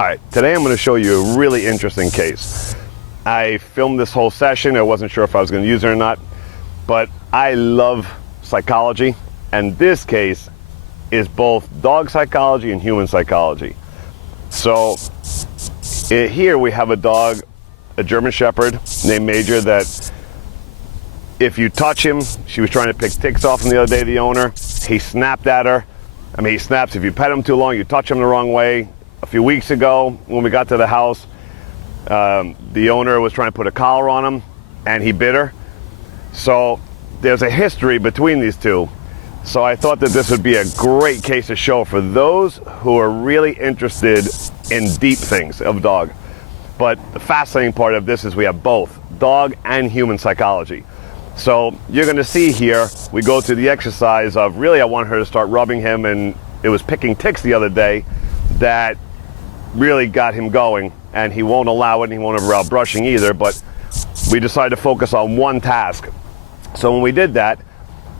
All right, today I'm going to show you a really interesting case. I filmed this whole session. I wasn't sure if I was going to use it or not, but I love psychology, and this case is both dog psychology and human psychology. So here we have a dog, a German Shepherd named Major, that if you touch him, she was trying to pick ticks off him the other day, the owner. He snapped at her. I mean, he snaps if you pet him too long, you touch him the wrong way. A few weeks ago, when we got to the house, the owner was trying to put a collar on him, and he bit her. So there's a history between these two. So I thought that this would be a great case to show for those who are really interested in deep things of dog. But the fascinating part of this is we have both dog and human psychology. So you're going to see here, we go through the exercise of really I want her to start rubbing him, and it was picking ticks the other day that really got him going, and he won't allow it, and he won't allow brushing either, but we decided to focus on one task. So when we did that,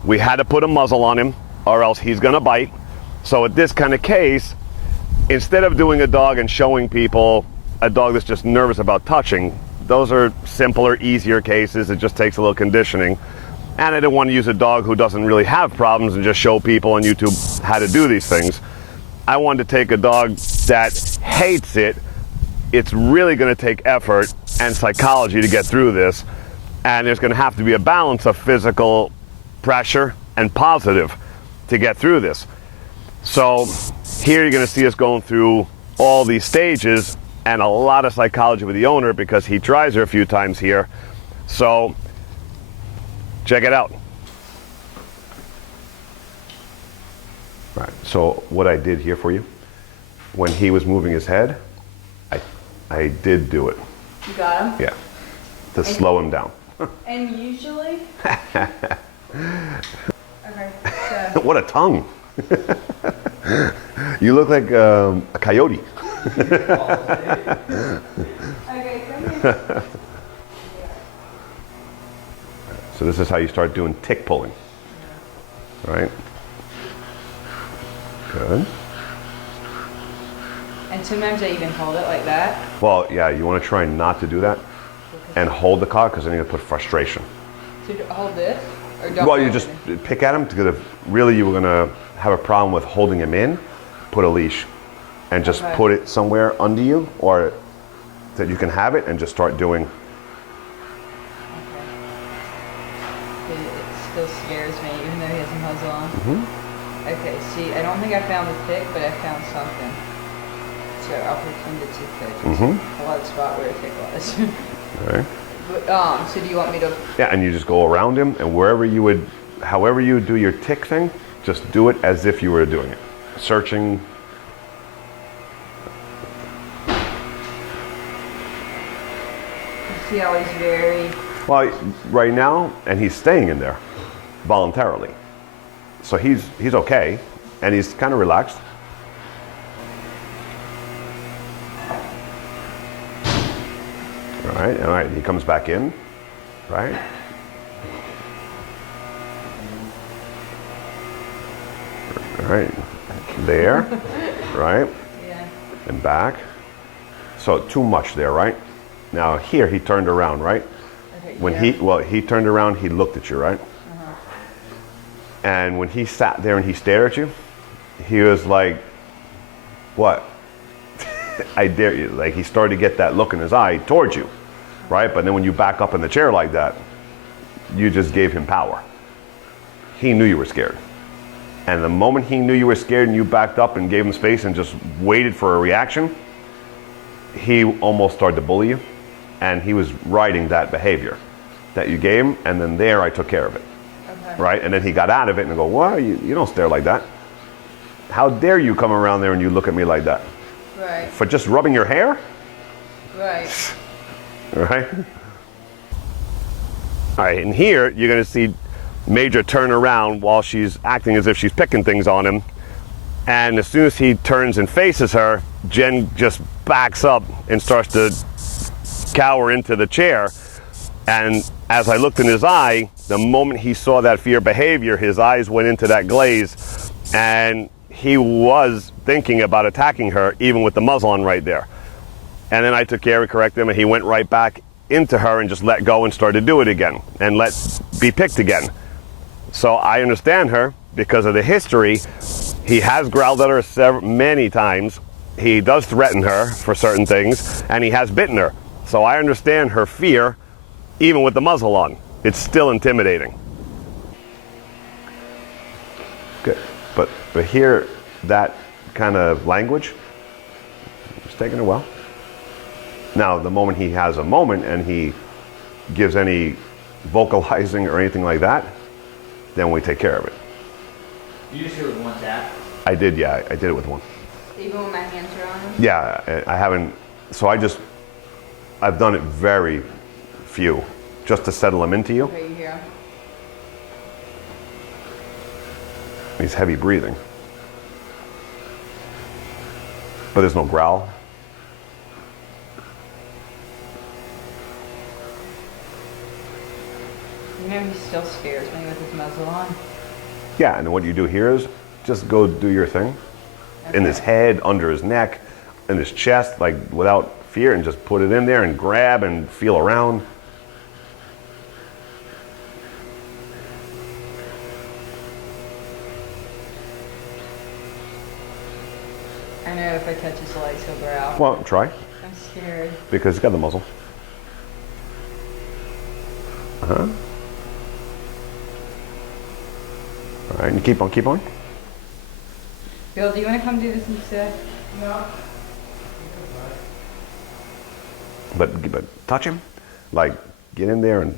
we had to put a muzzle on him or else he's going to bite. So at this kind of case, instead of doing a dog and showing people a dog that's just nervous about touching, those are simpler, easier cases. It just takes a little conditioning. And I didn't want to use a dog who doesn't really have problems and just show people on YouTube how to do these things. I wanted to take a dog that hates it. It's really going to take effort and psychology to get through this. And there's going to have to be a balance of physical pressure and positive to get through this. So here you're going to see us going through all these stages and a lot of psychology with the owner because he tries her a few times here. So check it out. Right, so what I did here for you, when he was moving his head, I did do it. You got him? Yeah, to slow him down. And usually? Okay, so. What a tongue. You look like a coyote. Okay, come here. So this is how you start doing tick pulling. Right? Good. And sometimes I even hold it like that. Well, yeah, you want to try not to do that and hold the collar because then you're going to put frustration. So hold this? Or don't Well, you hold just it? pick at him because if really you were going to have a problem with holding him in, put a leash and just Okay. put it somewhere under you or that you can have it and just start doing. Okay. It still scares me even though he has a muzzle on. Mm-hmm. Okay, see, I don't think I found the tick, but I found something. So I'll pretend it's a tick. Mm-hmm. I love the spot where a tick was. All right. But, so do you want me to? Yeah, and you just go around him and wherever you would, however you do your tick thing, just do it as if you were doing it. Searching. See how he's very. Well, right now, and he's staying in there voluntarily. So he's okay, and he's kind of relaxed. All right, he comes back in, right? All right, there, right? Yeah. And back. So too much there, right? Now here he turned around, right? Okay, When yeah. he turned around, he looked at you, right? And when he sat there and he stared at you, he was like, what? I dare you. Like he started to get that look in his eye towards you, right? But then when you back up in the chair like that, you just gave him power. He knew you were scared. And the moment he knew you were scared and you backed up and gave him space and just waited for a reaction, he almost started to bully you. And he was riding that behavior that you gave him. And then there I took care of it. Okay. Right? And then he got out of it and I go, well, you don't stare like that. How dare you come around there and you look at me like that? Right. For just rubbing your hair? Right. Right? All right, and here you're going to see Major turn around while she's acting as if she's picking things on him. And as soon as he turns and faces her, Jen just backs up and starts to cower into the chair. And as I looked in his eye, the moment he saw that fear behavior, his eyes went into that glaze and he was thinking about attacking her even with the muzzle on right there. And then I took care of correct him, and he went right back into her and just let go and started to do it again and let be picked again. So I understand her because of the history. He has growled at her many times. He does threaten her for certain things, and he has bitten her. So I understand her fear even with the muzzle on. It's still intimidating. Good. But hear that kind of language. He's taking it well. Now, the moment he has a moment and he gives any vocalizing or anything like that, then we take care of it. You just do it with one tap? I did, yeah. I did it with one. Even when my hands are on him? Yeah, I haven't. So I've done it very few, just to settle him into you. Right here. He's heavy breathing. But there's no growl. You know, he still scares me with his muzzle on. Yeah, and what you do here is just go do your thing. Okay. In his head, under his neck, in his chest, like without fear, and just put it in there and grab and feel around. I know if I touch his legs, he'll growl. Well, try, I'm scared. because he's got the muzzle. Uh-huh. All right, and keep on, keep on. Bill, do you want to come do this instead? No. But touch him, like get in there and,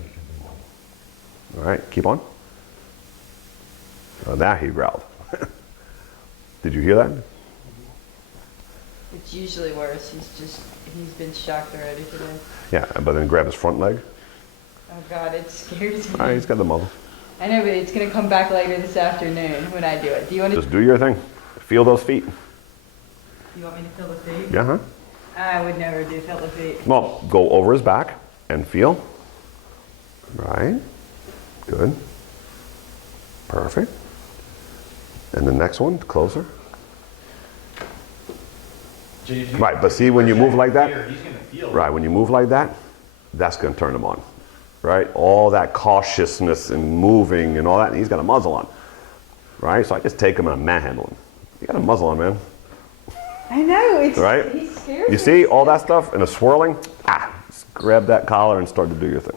all right, keep on. Oh, now he growled. Did you hear that? It's usually worse. He's been shocked already today. Yeah, but then grab his front leg. Oh God, it scares me. All right, he's got the muzzle. I know, but it's gonna come back later this afternoon when I do it. Do you want to? Just do your thing. Feel those feet. You want me to feel the feet? Yeah, huh? I would never do feel the feet. Well, go over his back and feel. Right. Good. Perfect. And the next one, closer. Right, but see when you move like that, He's gonna feel right, when you move like that, that's going to turn him on. Right? All that cautiousness and moving and all that, and he's got a muzzle on. Right? So I just take him and I manhandle him. You got a muzzle on, man. I know, it's Right? He's scared. You see all that stuff and the swirling? Just grab that collar and start to do your thing.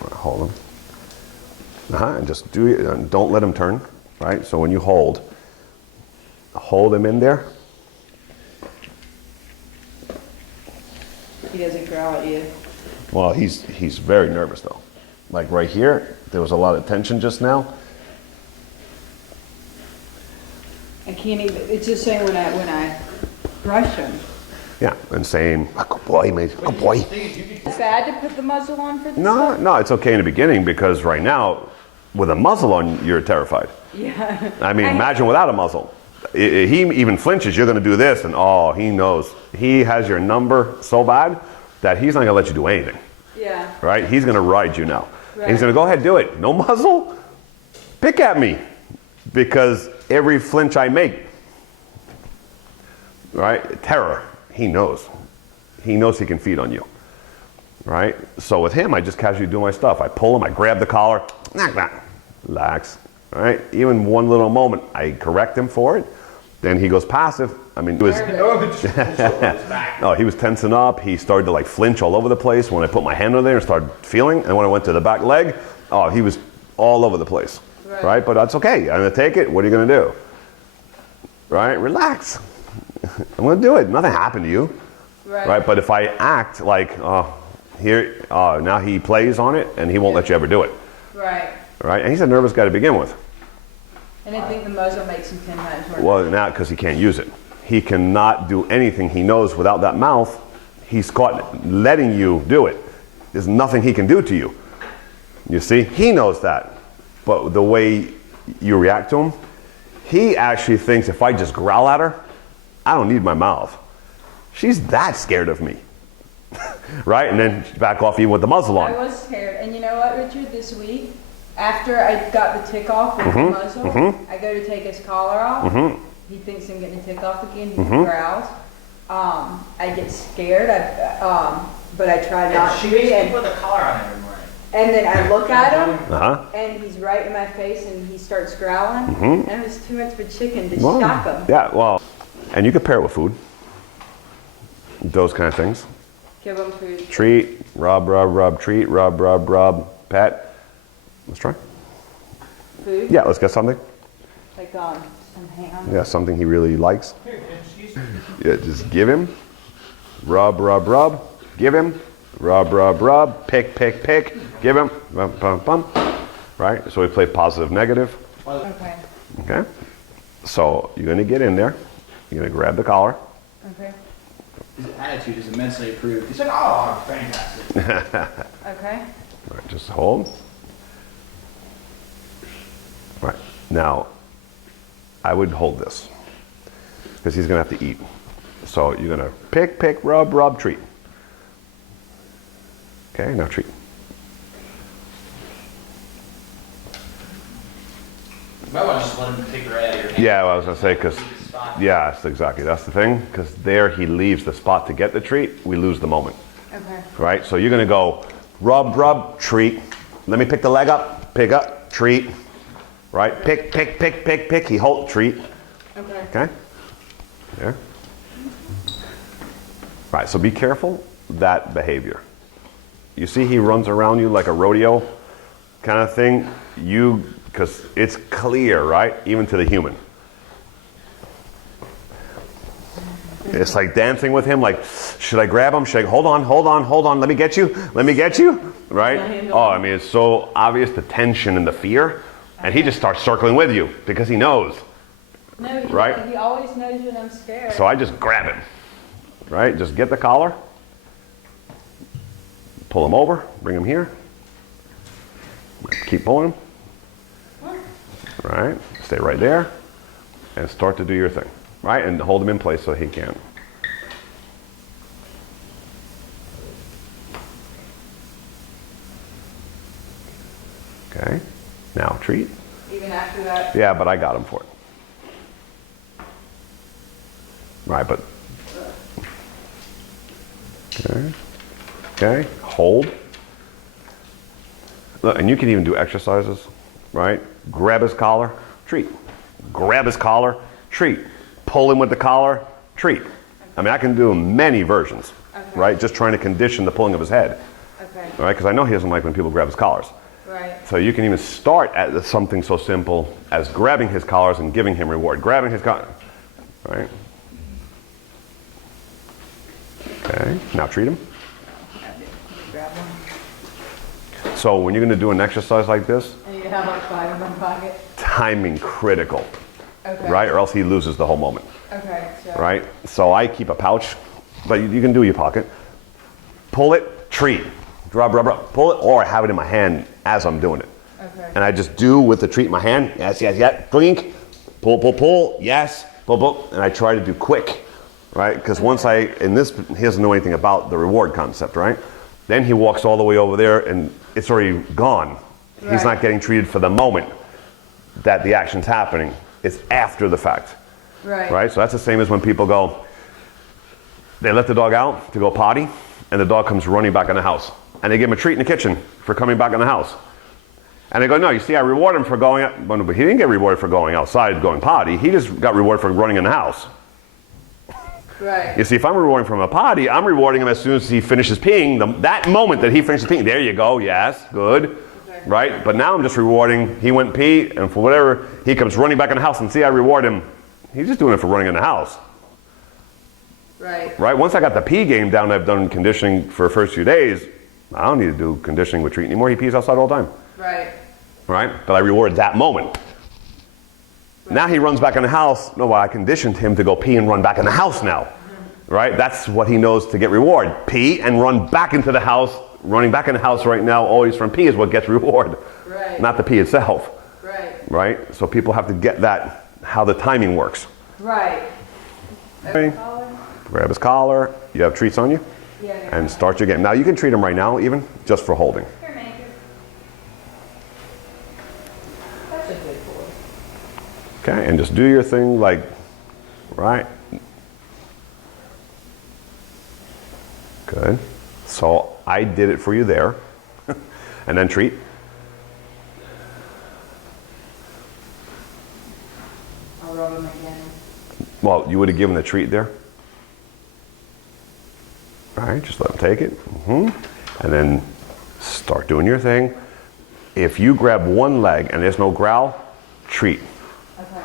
Right, hold him. And just do it, and don't let him turn. Right? So when you hold him in there. He doesn't growl at you. Well, he's very nervous though. Like right here, there was a lot of tension just now. I can't even. It's just saying when I brush him. Yeah, and saying, oh, good boy, mate, good boy. It's bad to put the muzzle on for this. No, it's okay in the beginning because right now, with a muzzle on, you're terrified. Yeah. I mean, imagine without a muzzle. He even flinches, you're going to do this, and oh, he knows. He has your number so bad that he's not going to let you do anything. Yeah. Right? He's going to ride you now. Right. He's going to go ahead, do it. No muzzle? Pick at me. Because every flinch I make, right? Terror. He knows. He knows he can feed on you. Right? So with him, I just casually do my stuff. I pull him, I grab the collar, relax. Right? Even one little moment, I correct him for it. Then he goes passive. I mean, it was, oh, he was tensing up. He started to like flinch all over the place when I put my hand on there and started feeling. And when I went to the back leg, oh, he was all over the place. Right? But that's okay. I'm going to take it. What are you going to do? Right? Relax. I'm going to do it. Nothing happened to you. Right? But if I act like, now he plays on it and he won't let you ever do it. Right. Right? And he's a nervous guy to begin with. And I think the muzzle makes him 10 times more. Well, not because he can't use it. He cannot do anything he knows without that mouth. He's caught letting you do it. There's nothing he can do to you. You see? He knows that. But the way you react to him, he actually thinks if I just growl at her, I don't need my mouth. She's that scared of me. Right? And then back off even with the muzzle on. I was scared. And you know what, Richard? This week, After I got the tick off with the muzzle, I go to take his collar off. He thinks I'm getting a tick off again. He growls. I get scared, but I try not She to. basically put the collar on every morning. And then I look at him, and he's right in my face, and he starts growling. And it was too much of a chicken to shock him. Yeah, well, and you could pair it with food. Those kind of things. Give him food. Treat, rub, rub, rub, treat, rub, rub, rub, pet. Let's try. Food? Yeah, let's get something. Like some ham. Yeah, something he really likes. Here, excuse me. Yeah, just give him. Rub, rub, rub. Give him. Rub, rub, rub. Pick, pick, pick. Give him. Bum, bum, bum. Right? So we play positive, negative. Okay. Okay? So you're going to get in there. You're going to grab the collar. Okay. His attitude is immensely improved. He's like, oh, fantastic. Okay. Right, just hold. Right. Now, I would hold this because he's going to have to eat. So you're going to pick, pick, rub, rub, treat. Okay, now treat. You might want to just let him take right out of your hand. Yeah, well, I was going to say, because, yeah, that's exactly, that's the thing. Because there he leaves the spot to get the treat, we lose the moment. Okay. Right? So you're going to go rub, rub, treat. Let me pick the leg up, pick up, treat. Right? Pick, pick, pick, pick, pick. He hold, treat. Okay. Okay? There. Right, so be careful that behavior. You see he runs around you like a rodeo kind of thing. Because it's clear, right? Even to the human. It's like dancing with him, like, should I grab him? Should I, hold on, hold on, hold on, let me get you, right? Oh, I mean, it's so obvious, the tension and the fear, and he just starts circling with you because he knows. No, Right? He always knows when I'm scared. So I just grab him, right? Just get the collar, pull him over, bring him here, keep pulling him, right? Stay right there, and start to do your thing, right? And hold him in place so he can. Okay, now treat. Even after that. Yeah, but I got him for it. Right, but. Okay. Okay, hold. Look, and you can even do exercises, right? Grab his collar, treat. Grab his collar, treat. Pull him with the collar, treat. I mean, I can do many versions, right? Just trying to condition the pulling of his head, Okay. right? Because I know he doesn't like when people grab his collars. Right. So you can even start at something so simple as grabbing his collars and giving him reward. Grabbing his collar, right? Okay, now treat him. Grab one. So when you're going to do an exercise like this, And you have like 5 in my pocket. timing critical, Okay. right? Or else he loses the whole moment, Okay. So. right? So I keep a pouch, but you can do your pocket. Pull it, treat. Rub, rub, rub. Pull it, or I have it in my hand as I'm doing it. Okay. And I just do with the treat in my hand. Yes, yes, yes. Blink. Pull, pull, pull. Yes. Pull, pull. And I try to do quick, right? Because once he doesn't know anything about the reward concept, right? Then he walks all the way over there and it's already gone. He's Right. not getting treated for the moment that the action's happening. It's after the fact, Right. right? So that's the same as when people go, they let the dog out to go potty and the dog comes running back in the house. And they give him a treat in the kitchen for coming back in the house. And they go, no, you see, I reward him for going out. But he didn't get rewarded for going outside, going potty. He just got rewarded for running in the house. Right. You see, if I'm rewarding from a potty, I'm rewarding him as soon as he finishes peeing. That moment that he finishes peeing, there you go, yes, good. Okay. Right? But now I'm just rewarding, he went pee, and for whatever, he comes running back in the house, and see, I reward him. He's just doing it for running in the house. Right. Right? Once I got the pee game down, I've done conditioning for the first few days. I don't need to do conditioning with treat anymore. He pees outside all the time. Right. Right? But I reward that moment. Now he runs back in the house. No, well, I conditioned him to go pee and run back in the house now. Right? That's what he knows to get reward. Pee and run back into the house. Running back in the house right now, always from pee is what gets reward. Right. Not the pee itself. Right. Right? So people have to get that, how the timing works. Right. Okay. Grab his collar. You have treats on you. Yeah. And start your game. Now you can treat him right now even, just for holding. Here, make it. Okay, and just do your thing like, right? Good. So I did it for you there. And then treat. I'll rub him again. Well, you would have given the treat there. All right, just let him take it. And then start doing your thing. If you grab one leg and there's no growl, treat. Okay.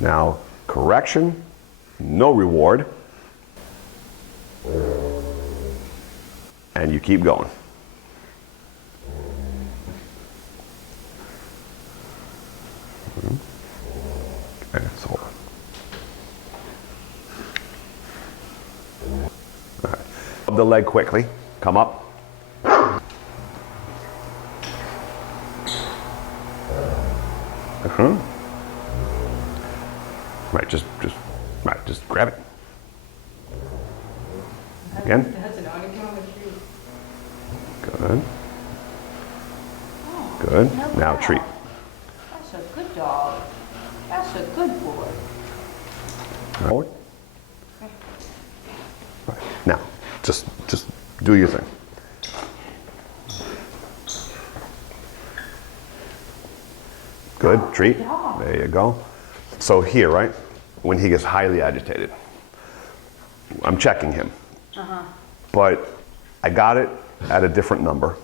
Now, correction, no reward. And you keep going. Okay, so hold on. All right. Rub the leg quickly. Come up. Right, just grab it. Again. That's an on again on the tree. Good. Good. Now treat. That's a good dog. That's a good boy. Forward. Right. Now, just do your thing. Good. Treat. There you go. So here, right, when he gets highly agitated, I'm checking him. But I got it at a different number.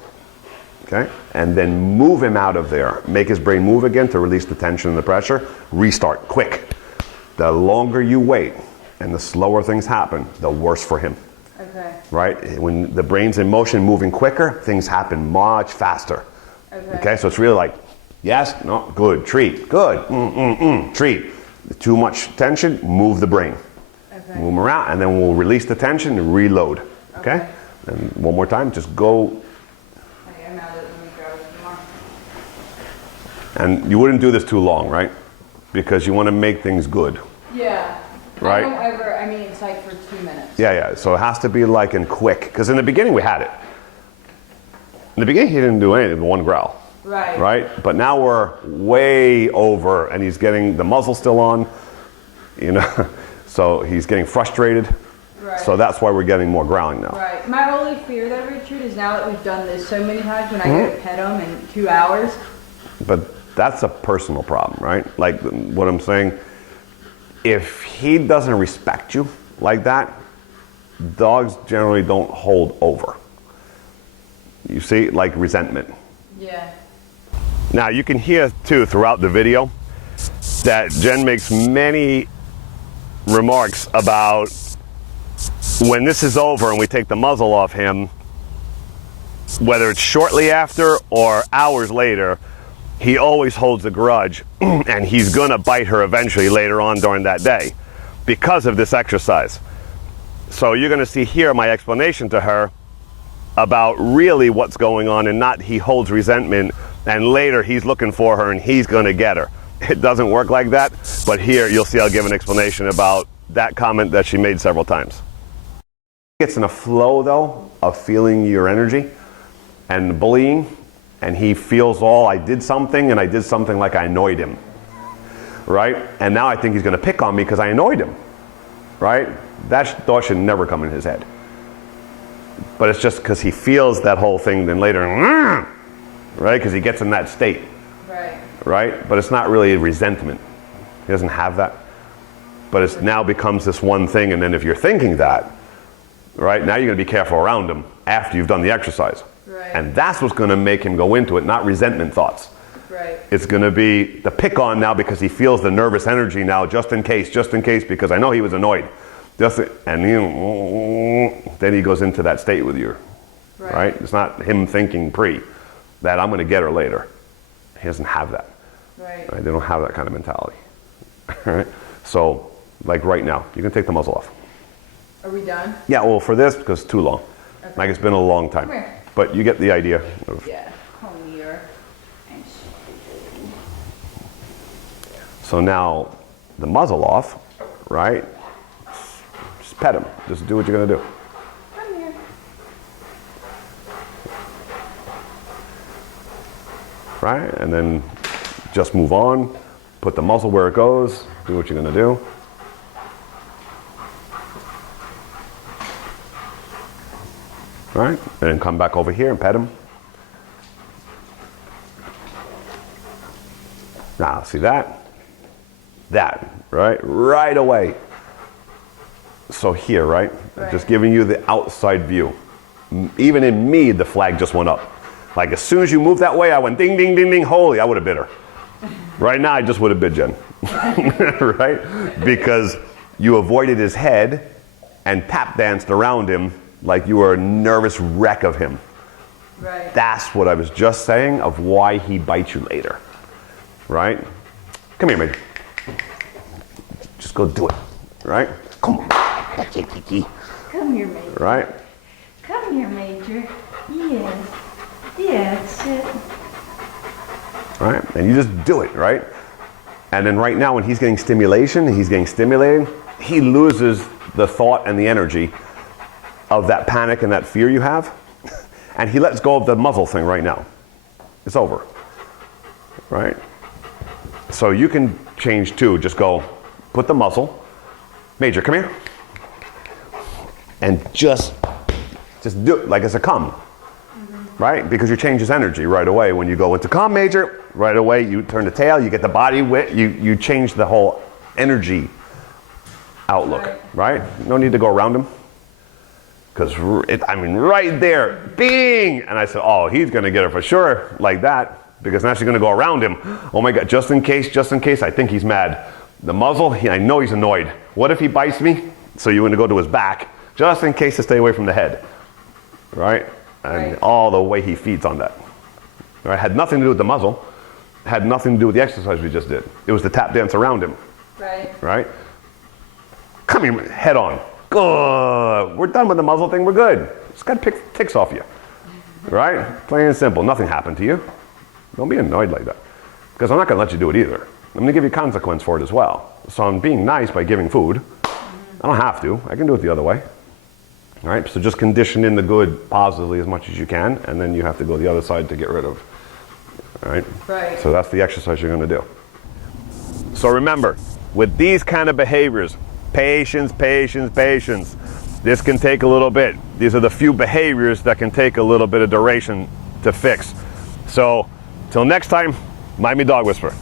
Okay? And then move him out of there. Make his brain move again to release the tension and the pressure. Restart quick. The longer you wait and the slower things happen, the worse for him. Okay. Right? When the brain's in motion, moving quicker, things happen much faster. Okay? So it's really like, yes, no, good, treat, good, treat. Too much tension, move the brain. Okay. Move him around, and then we'll release the tension and reload. Okay? And one more time, just go. I'm out of it. Let me grab it more. And you wouldn't do this too long, right? Because you want to make things good. Yeah. Right. I don't ever, I mean, it's like for 2 minutes. Yeah. So it has to be like in quick. Because in the beginning we had it. In the beginning he didn't do anything, one growl. Right. Right? But now we're way over and he's getting the muzzle still on. You know? So he's getting frustrated. Right. So that's why we're getting more growling now. Right. My only fear though, Richard, is now that we've done this so many times when I go to pet him in 2 hours. But that's a personal problem, right? Like what I'm saying, if he doesn't respect you like that, dogs generally don't hold over. You see, like resentment. Yeah. Now you can hear too throughout the video that Jen makes many remarks about when this is over and we take the muzzle off him, whether it's shortly after or hours later, he always holds a grudge and he's gonna bite her eventually later on during that day because of this exercise. So you're gonna see here my explanation to her about really what's going on, and not he holds resentment and later he's looking for her and he's gonna get her. It doesn't work like that, but here you'll see I'll give an explanation about that comment that she made several times. It's in a flow though of feeling your energy and bullying, and he feels all, I did something and I did something like I annoyed him, right? And now I think he's gonna pick on me because I annoyed him, right? That thought should never come in his head. But it's just because he feels that whole thing, then later, right? Because he gets in that state, Right. right? But it's not really resentment. He doesn't have that. But it now becomes this one thing, and then if you're thinking that, right, now you're gonna be careful around him after you've done the exercise. Right. And that's what's gonna make him go into it, not resentment thoughts. Right. It's gonna be the pick on now because he feels the nervous energy now, just in case, because I know he was annoyed. And then he goes into that state with you, right? It's not him thinking that I'm gonna get her later. He doesn't have that. Right. Right? They don't have that kind of mentality. Right? So, like right now, you can take the muzzle off. Are we done? Yeah, well, for this, because it's too long. Okay. Like it's been a long time. Come here. But you get the idea of. Yeah. Come here. Thanks. So now, the muzzle off, right? Just pet him. Just do what you're gonna do. Come here. right? And then just move on, put the muzzle where it goes, do what you're gonna do. Right? And then come back over here and pet him. Now, see that? That, right? Right away. So here, right? Right. Just giving you the outside view. Even in me, the flag just went up. Like as soon as you moved that way, I went ding, ding, ding, ding, holy, I would have bit her. Right now, I just would have bit Jen. Right? Because you avoided his head and tap danced around him like you were a nervous wreck of him. Right. That's what I was just saying of why he bites you later. Right? Come here, Major. Just go do it. Right? Come on. Come here, Major. Right? Come here, Major. Yes. That's it. Right? And you just do it, right? And then right now when he's getting stimulation, he's getting stimulated, he loses the thought and the energy of that panic and that fear you have. And he lets go of the muzzle thing right now. It's over. Right? So you can change too. Just go, put the muzzle. Major, come here. And just do it like it's a come. Right? Because you change his energy right away. When you go into come, Major, right away you turn the tail, you get the body width, you change the whole energy outlook. Right? No need to go around him. Because, right there, bing! And I said, oh, he's going to get her for sure like that. Because now she's going to go around him. Oh my God, just in case, I think he's mad. The muzzle, I know he's annoyed. What if he bites me? So you want to go to his back, just in case to stay away from the head. Right? And all the way he feeds on that. Right? Had nothing to do with the muzzle. Had nothing to do with the exercise we just did. It was the tap dance around him. Right. Right? Come here, head on. Good. We're done with the muzzle thing. We're good. Just got to pick ticks off you. Right? Plain and simple. Nothing happened to you. Don't be annoyed like that. Because I'm not going to let you do it either. I'm going to give you consequence for it as well. So I'm being nice by giving food. I don't have to. I can do it the other way. All right? So just condition in the good positively as much as you can, and then you have to go the other side to get rid of. All right? Right. So that's the exercise you're going to do. So remember, with these kind of behaviors, patience, patience, patience. This can take a little bit. These are the few behaviors that can take a little bit of duration to fix. So, till next time, mind me dog whisper.